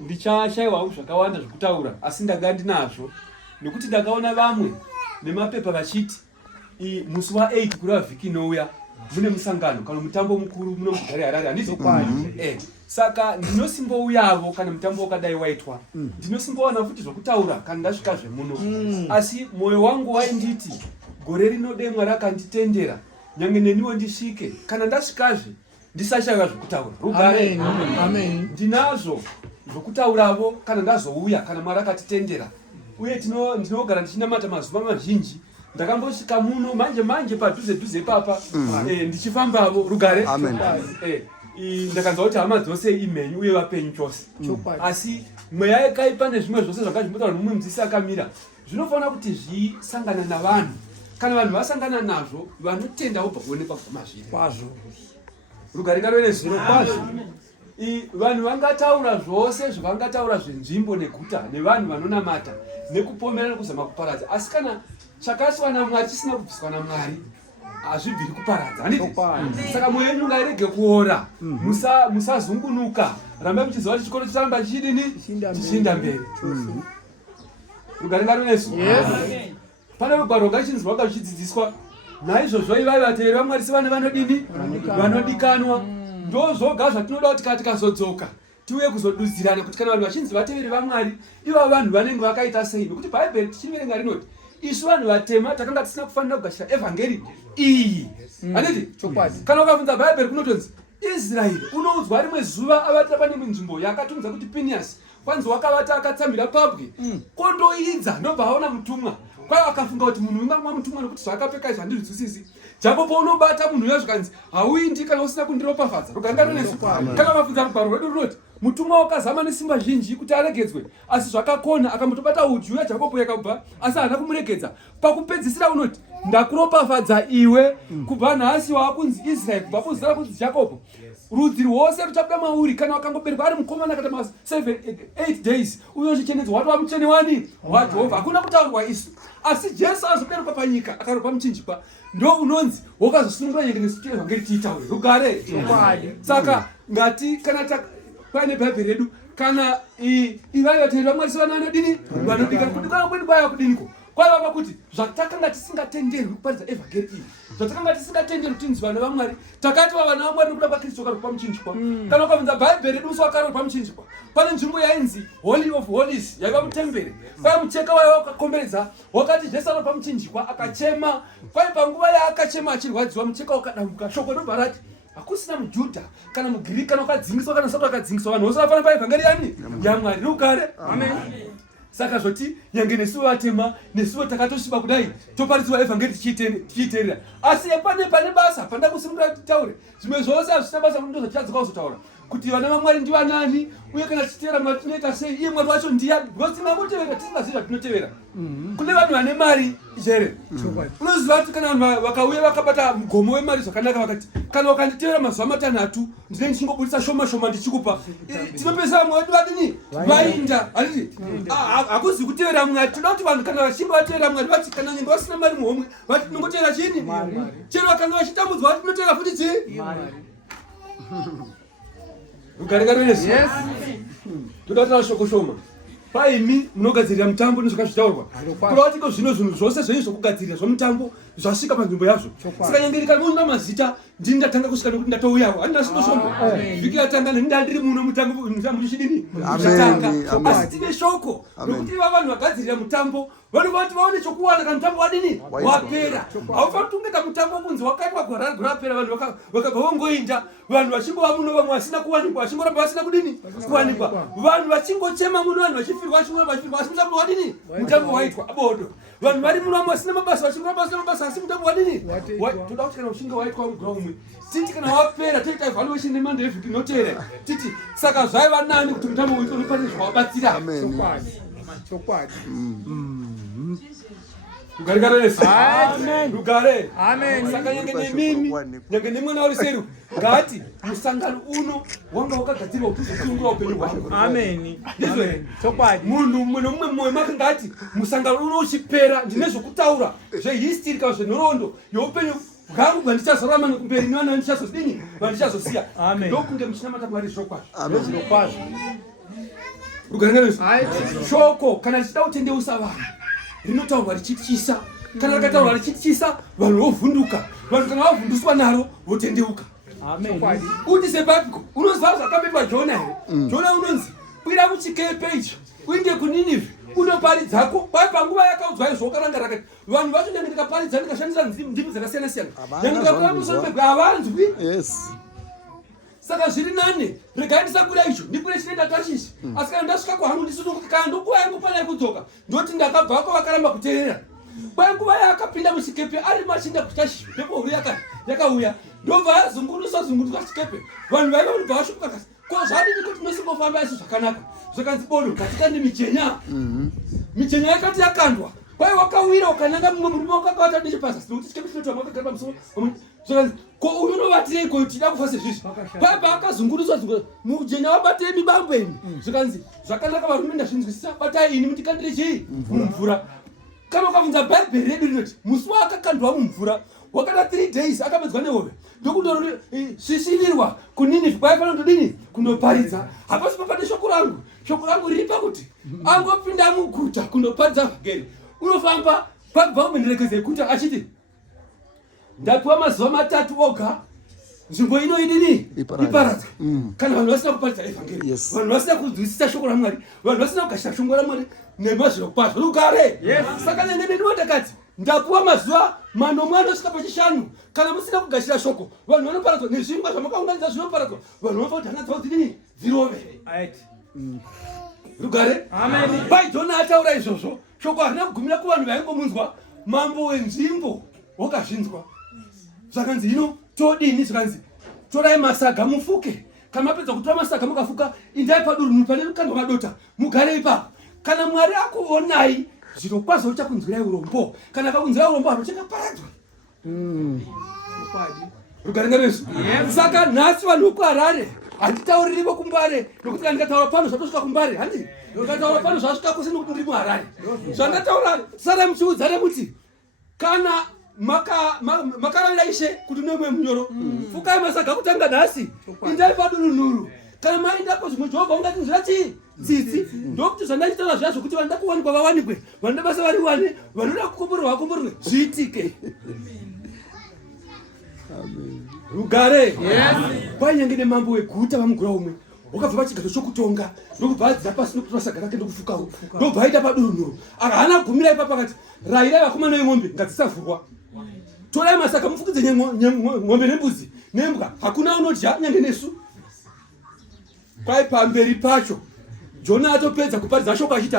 ndichashaiwa zvakawanda zvokutaura asi ndanga ndinazvo nekuti ndakaona vamwe nemapepa vachiti musi wa8 kuri vhiki inouya mune musangano kana mutambo mukuru muno mugare Harare handiti saka ndinosimbouyawo kana mutambo wakadai waitwa ndinosimbowana futi zvokutaura kana ndasvika zvemuno asi mwoyo wangu wainditi gore rinode Mwari akanditendera nyange neniwo ndisvike kana ndasvikazve ndisashaiwa zvokutaura rugare ndinazvo zvokutauravo kana ndazouya kana Mwari akatitendera uye ndinogara ndichinamata mazuva mazhinji ndakambosvika muno manje padhuze papa ndichifambavo rugare ndakanzwa kuti hama dzose imhenyu uye vapenyu chose asi mweya yakaipa nezvimwe zvose zvakazvimbotaura nomumwe mudzisi akamira zvinofanira kuti zvisangana navanhu kana vanhu vasangana nazvo vanotenda vobva kuonekwa mazviri kwazvo rugare ngarove zviro kwazvo vanhu vangataura zvose zvavangataura zvenzvimbo neguta nevanhu vanonamata nekupomera nekuzama kuparadza asi kana chakasiwa naMwari chisina kubviswa naMwari hazvibviri kuparadza handiti saka mwoyo wenyu ngairege kuora musazungunuka rambai muchiziva kuti chikoro chicharamba chichidini chichienda mberi rugare ngarunesu pane rugwaro rwakachinzi rwanga ruchidzidziswa naizvozvo ivai vateveri vaMwari sevane vanodini vanodikanwa ndozvoga zvatinoda kuti kana tikazodzoka tiuye kuzodudzirana kuti kana vanhu vachinzi vateveri vaMwari ivo vanhu vanenge vakaita sei nokuti bhaibheri tichiverenga rinoti isu vanhu vatema takanga tisina kufanira kugashira evhangeri iyi handiti kana ukabvunza bhaibheri kunotonzi Israeri unoudzwa rimwe zuva avatira pane nzvimbo yakatumidza kuti Piniasi kwanzi wakavata akatsamira pabwe kondoidza ndobva aona mutumwa kwai akafunga kuti munhu ungamwa mutumwa nokuti zvakapfeka izvo handizvizwisisi japo unobata munhu uya zvikanzi hauindi kana usina kundiropafadza ruganga nesu kana mabvunza rugwaro rwedu runoti mutumwa wakazama nesimba zhinji kuti aregedzwe asi zvakakona akamutobata udyu uya Jakobo yakabva asi haana kumuregedza pakupedzisira unoti ndakuropafadza iwe kubva nhasi waakunzi Israeri kubva kuzita rakunzi Jakobo rudzi rwose ruchabuda mauri kana wakangobereka ari mukomana kata 7-8 days uyo chichenedzwa watova mutsvene wani waJehovha hakuna kutaurwa isu asi Jesu azoberekwa panyika akaropa muchinjikwa ndo unonzi wakazosunungura nyenge nesu evhangeri tiitaure rugare saka ngati kana pane bhaibheri redu kana ivai vateveri vaMwari sevana vanodini vanodika kudikana kwedu kwaiva kudiniko kwaiva kuti zvatakanga tisingatenderwi kuparidza evhangeri iyi zvatakanga tisingatenderwi kuti tinzi vana vaMwari takati vana vaMwari nokuda kwaKristu wakaropa pamuchinjikwa kana ukabvunza bhaibheri redu musi wakaropa pamuchinjikwa pane nzvimbo yainzi Holy of Holies yaiva mutemberi kwai mucheka waiva wakakomberedza wakati Jesu aropa muchinjikwa akachema kwai panguva yaakachema achirwadziwa mucheka wakadambuka shoko ndobva rati hakusina mujudha kana mugiriki kana wakadzingiswa kana sato akadzingiswa vanhu vose vafana paevhangeri yani yaMwari rugare saka zvoti nyange nesuvo vatema nesuvo takatosviba kudai toparidzwa evhangeri tichiiteerera asi pane basa panda kusimura titaure zvimwe zvose hazvisina basa kuti ndozvatichadzoka kuzotaura kuti vana vaMwari ndivanani uye kana tichiteera Mwari tinoita sei iye Mwari wacho ndiani because tingamutevera tisingazivi zvatinotevera kune vanhu vane mari jere unoziva kuti kana vanhu vakauya vakabata mugomo wemari zvakanaka vakati kana wakanditevera mazuva 3 ndine ndichingobudisa shoma ndichikupa tinopesera mwe wedu vadini vainda handiti hakuzi kutevera Mwari toda kuti vanhu kana vachinge vatevera Mwari vati kana nyenge vasina mari muhomwe vati tinongotevera chini chero vakanga vachitambudzwa vati tinotevera futi chii rugaringaronesu toda kuti shoko shoma paimi munogadzirira mutambo nezvakazvitaurwa kurava tiko zvino zvinhu zvose zvenyu zvokugadzirira zvomutambo zvasvika panzvimbo yazvo saka nyangeri kana munda mazita ndini ndatanga kusvika nekuti ndatouyawo handina zvinoshoma vhiki yatanga ndandiri muno mutambo tichidini chatanga asi tine shoko nokuti iva vanhu vagadzirira mutambo vanobati vaone chokuwana kana mutambo wadini wapera haufaniri kutungeka mutambo kunzi wakaitwa gore rapera vanhu vakabva vongoinda vanhu vachingova muno vamwe vasina kuwanikwa vachingoramba vasina kudini kuwanikwa vanhu vachingochema muno vanhu vachifirwa asi mutambo wadini mutambo waitwa abodo vanhu vari muno vamwe vasina mabasa vachingoramba vasina mabasa asi mutambo wadini toda kuti kana uchinge waitwa mugura umwe titi kana wapera toita evaluation nemando yevhiki inoteera titi saka zvaiva nani kuti mutambo uitwe unopane zvawabatsira chokwadi rugare saka nyange nemimi nyange nemwana uri seru ngati musangano uno wanga wakagadzirwa kuti uzosunungura upenyu hwangu munhu mumwe nomumwe mwoyo make ngati musangano uno uchipera ndine zvokutaura zvehistory kana zvenhoroondo youpenyu Gangu bandichazorama mberi nwana ndichazodini bandichazosiya. Ndokunge muchinamata Mwari zvokwazvo. Zvirokwazvo. Rugarengereso. Shoko kana richida kutendeusa vanhu rinotaurwa richityisa. Kana rakataurwa richityisa vanhu vovhunduka. Vanhu kana vavhunduswa naro votendeuka. Uti sebabhiko unoziva zvakapetwa Jona here. Jona unonzi kwira kuchikepe icho uinde kuNinevhe unoparidzako. Kwai panguva yakaudzwa izvo karanga rakati vanhu vacho nyange ndikaparidza ndikashandisa ndimi dzakasiyana siyana nyange ndikakura musoro pegwe havanzwi. Saka zviri nane regai ndisakwira icho ndikure chinoenda Tashishi. Asi kana ndasvika kwangu ndisununguka kana ndokuva yangu pana yekudzoka ndoti ndakabvako vakaramba kuteerera. Kwai nguva yaakapinda muchikepe ari machinda kuTashishi mhepo huru yakauya ndobva yazungunuswa chikepe. Vanhu vaiva kubva vashuka kasi ko zvadini kuti nosingofamba isu zvakanaka. Zvakanzi bodo katika mijenya. Mijenya yakati yakandwa. Kwai wakawira ukananga mumwe murume wakakawata nechepazasi nokuti chikepe chinotora mwakagara pamusoro. Zvakanzi ko uyu unovatirei ko tida kufa sezvizvi. Kwai paakazungunuswa mujenya wabatei mibambo imi. Zvakanzi zvakanaka varume ndazvinzwisisa batai ini mutikandire chii mumvura. Kama ukabvunza Bhaibheri redu rinoti musi waakakandwa mumvura wakada 3 days akapedzwa nehove ndokundosvisvinirwa kuNinevhe. Kwaifanira kundodini kundoparidza. Hapasi papane shoko rangu riri pakuti angopinda muguta kundoparidza vhangeri unofamba kwakubva kumenderekedzo yekuta achiti ndapiwa mazuva 3 oga nzvimbo ino idini iparadzwa. Kana vanhu vasina kuparidza evhangeri, vanhu vasina kunzwisisa shoko raMwari, vanhu vasina kugashira shoko raMwari nemazviro kwazvo rugare. Saka nenge ndinondakati ndapiwa mazuva 4 anosvika pa5 kana musina kugashira shoko vanhu vanoparadzwa nezvingwa zvamakaunganidza zvinoparadzwa. Vanhu vanofa kuti hana dzavo dzidini dzirove. Rugare. Pai Jona ataura izvozvo shoko harina kugumira kuvanhu vaingomunzwa. Mambo wenzvimbo wakazvinzwa. Zvakanzi hino todini. Zvakanzi torai masaga mufuke. Kana mapedza kutora masaga mukafuka indai padurunhu pane rukandwa madota mugare ipapo. Kana Mwari akuonai zvirokwazvo uchakunzwirai urombo. Kana akakunzwirai urombo vanhu vachakaparadzwa. Rugarengereso. Saka nhasi vanhu vekuHarare handitauriri vokuMbare nokuti kana ndikataura pano zvatosvika kuMbare handi. Ndikataura pano zvasvika kuse nokuti ndiri muHarare. Zvandataura sara muchiudzane kuti kana makaravira Ishe kuti nomwe munyoro fukai masaga kutanga nhasi indai padurunhuru. Kana maendapo zvimwe Jehovha ungatinzvira chii tsitsi. Ndokuti zvandachitaura zviya zvokuti vanoda kuwanikwa vawanikwe, vanoda basa variwane, vanoda kukomborerwa vakomborerwe zviitike. Rugare. Kwai nyange nemambo weguta vamugura umwe wakabva pachigadzo chokutonga ndokubva adzira pasi nokutora saga rake ndokufukawo ndobva aita padurunhuru. Haana gumira ipapo akati rayirai vakomana vemombe ngadzisavhurwa. Torai masaga mufukidze ng'ombe nembudzi nembwa hakuna unodya nyange nesu. Kwai pamberi pacho Jona atopedza kuparidza shoko achiti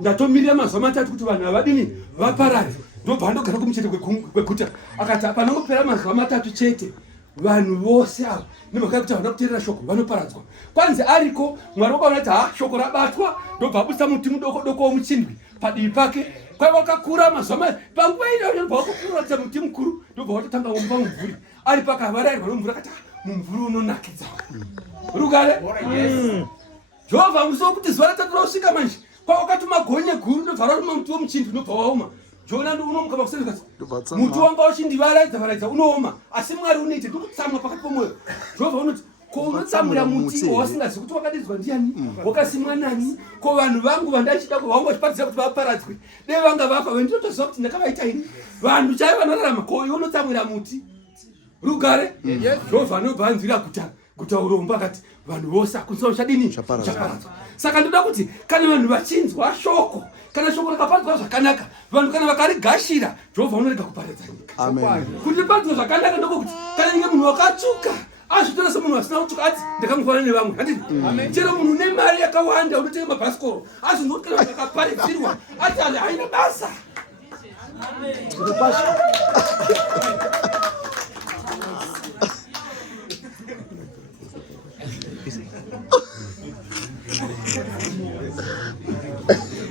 ndatomirira mazuva 3 kuti vanhu havadini vaparare. Ndobva andogara kumucheto kweguta akati panongopera mazuva 3 chete vanhu vose ava nemhaka yekuti havana kuteerera shoko vanoparadzwa. Kwanzi ariko Mwari wakaona kuti shoko rabatwa ndobva abudisa muti mudoko womuchindwi padivi pake. Kwai wakakura mazuva panguva iyoyo ndobva wakukura kuita muti mukuru ndobva watotanga womba mumvuri ari pakavarayirwa nomvura akati mumvuri unonakidza. Rugare. Jehovha musi wokuti zuva ratatu rausvika manje kwawakatuma gonye guru ndobva ratuma muti womuchindwi ndobva waoma. Jona unomuka pakuseni kasi muti wanga uchindivaraidza unooma asi Mwari unoite ndokutsamwa pakati pomwoyo. Jehovha unoti ko unotsamura muti wasingazivi kuti wakadidzwa ndiani wakasimwa nani. Ko vanhu vangu vandachida vangochiparidza kuti vaparadzwe dei vanga vafa vendinotoziva kuti ndakavaita ini vanhu chaivo vanorarama. Ko iwe unotsamura muti. Rugare. Jehovha anobva anzwira guta urombo akati vanhu vose akunzwa uchadini chaparadzwa. Saka ndoda kuti kana vanhu vachinzwa shoko kana shoko rakaparidzwa zvakanaka vanhu kana vakarigashira Jehovha unorega kuparidza nyika. Kuti riparidzwe zvakanaka ndokuti kana inge munhu wakatsvuka azvitora semunhu asina kutsvuka ati ndakamufanana nevamwe handii. Chero munhu une mari yakawanda unotenga mabhasikoro azvinzwa kuti kana vakaparidzirwa ati haina basa.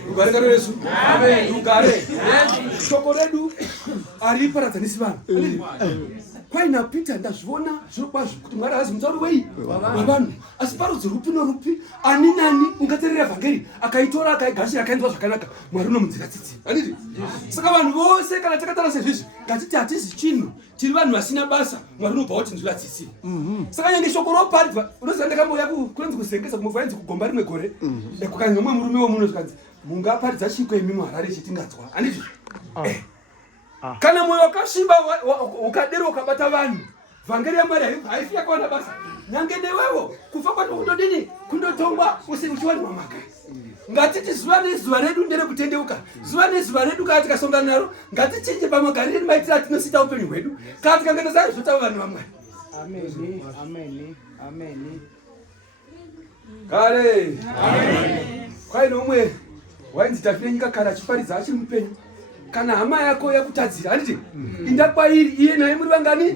Rugare Yesu. Rugare. Shoko redu ariparadzanisi vanhu. kwaina Peter ndazviona zviro kwazvo kuti Mwari hazi mutauri wei wavanhu asi parudzi rupi norupi ani nani ungateerera vhangeri akaitora akaigashira akaendwa zvakanaka Mwari unomunzira tsitsi handiti saka vanhu vose kana takatara sezvizvi ngatiti hatizi chinhu tiri vanhu vasina basa Mwari unobva watinzwira tsitsi saka nyange shoko roparidzwa unoziva ndakamboya kunonzi kuzengesa kumuvhainzi kugomba rimwe gore kukanzi nomwe murume womuno zvikanzi mungaparidza chiko imi muHarare chetingadzwa handiti kana mwoyo wakasviba ukadero ukabata vanhu vhangeri yaMwari haifi yakawana basa nyange newewo kufa kwato kutodini kundotongwa uchiwanirwa maka ngatiti zuva nezuva redu nderekutendeuka zuva nezuva redu kana tikasongana naro ngatichinje pamagariro maitira tinosita upenyu hwedu kana tikangenda sai zvotava vanhu vaMwari. Amen. Kare kwaino umwe wainzi tafire nyika kana achiparidza achiri mupenyu kana hama yako yakutadzira handiti inda kwairi iye naye muri vangani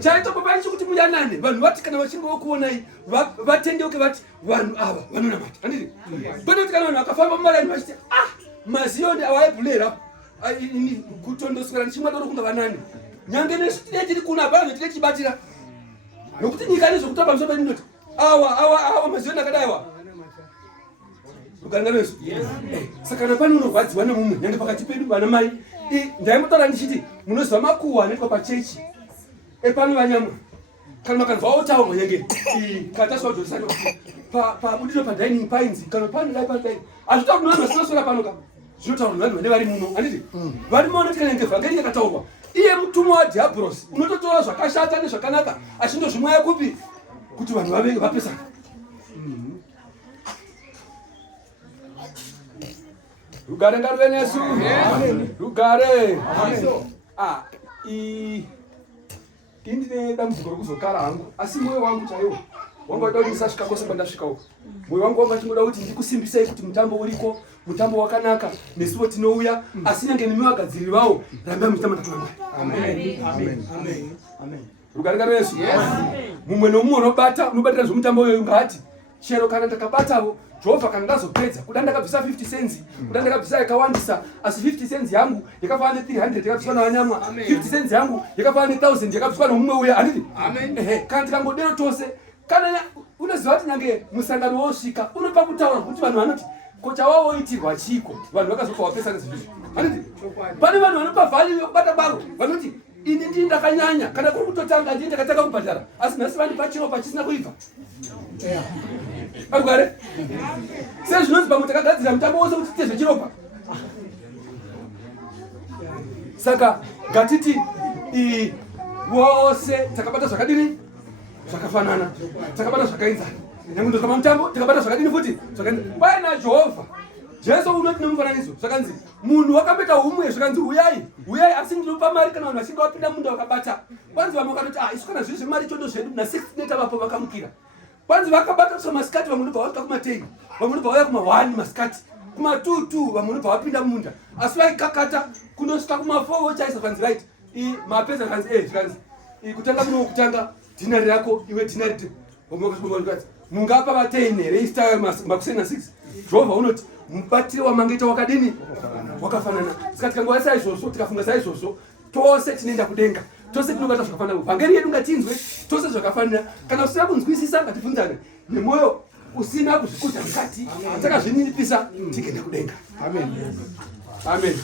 chaito baba ichi kuti muyanane vanhu vati kana vachinge vokuonai vatendeuke vati vanhu ava vanonamata handiti kwete kuti kana vanhu vakafamba mumaraini vachiti maziyoni awaibhulera kutondoswera ndichimwe doro kunga vanani nyange nesu tine tiri kuna vanhu tine tichibatira nokuti nyika nezvokutamba musoro peninoti awa maziyoni akadaiwa ukanganesu saka napano unorwadziwa nemumwe nyange pakati pedu vana mai ndaimbotaura ndichiti munoziva makuhwa anoitwa pachechi epano vanyamwa kana makanzwa otaurwa nyange kana tasvika kujorisana pabudiro padining painzi kana pano dai padining hazvitauri nevanhu vasinaswera panoka zvinotaurwa nevanhu vane vari muno handiti vari muno tika nyange vhangeri yakataurwa iye mutumwa wadhiabhurosi unototora zvakashata nezvakanaka achindozvimwaya kupi kuti vanhu vave vapesana. Rugare ngaruve nesu rugare indine dambudziko rekuzokara hangu asi mwoyo wangu chaiwo wanga waida kuti ndisasvika kwose kwandasvika uko mwoyo wangu wanga chingoda kuti ndikusimbisei kuti mutambo uriko mutambo wakanaka nesuwo tinouya asi nyange nemi vagadziri vavo rambai muchitamba takuna Mwari. Rugare ngaruve nesu mumwe nomumwe unobatira zvomutambo uyoyo ngati chero kana ndakabatavo Jehovha kana ndazopedza kuda ndakabvisa 50 cents kuda ndakabvisa yakawandisa asi 50 cents yangu yakafanana ne300 yakabviswa navanyamwa 50 cents yangu yakafanana ne1000 yakabviswa nomumwe uya handiti kana tikangodero tose kana unoziva kuti nyange musangano wosvika unopa kutaura kuti vanhu vanoti kocha wawoitirwa chiko vanhu vakazopa wapesana zvizvi handiti pane vanhu vanopa vhali yokubata baro vanoti ini ndii ndakanyanya kana kuri kutotanga ndii ndakatanga kubhadhara asi nhasi vandipa chiropa chisina kuibva agare sezvinonzi pamwe takagadzira mutambo wose kuti titezve chiropa saka ngatiti wose takabata zvakadini zvakafanana takabata zvakaenzana nyange ndosvika pamutambo takabata zvakadini futi kwai naJehovha Jesu unoti nemufananidzo zvakanzi munhu wakamboita umwe zvakanzi uyai asi ndinopa mari kana vanhu vachinge vapinda munda vakabata kwanzi vamwe vakatoti isu kana zviri zvemari chondo zvedu na6 neta vapo vakamukira kwanzi vakabata kusva masikati vamwe unobva vasvika kuma10 vamwe unobva vauya kuma1 masikati kuma2 vamwe unobva vapinda munda asi vaikakata kunosvika kuma4 vochaisa kwanzi right mapedza kanzi zvikanzi kutanga muno kutanga dhinari rako iwe dhinari vamwe vakati mungapa va10 here ista makuseni na6 Jehovha unoti mubatire wamangaita wakadini wakafanana saka tikangoya saizvozvo tikafunga saizvozvo tose tinoenda kudenga tose tinobata zvakafanana vhangeri yedu ngatinzwe tose zvakafanira kana usina kunzwisisa ngativhunzane nemwoyo usina kuzvikudza mukati takazvininipisa tikienda kudenga. Amen.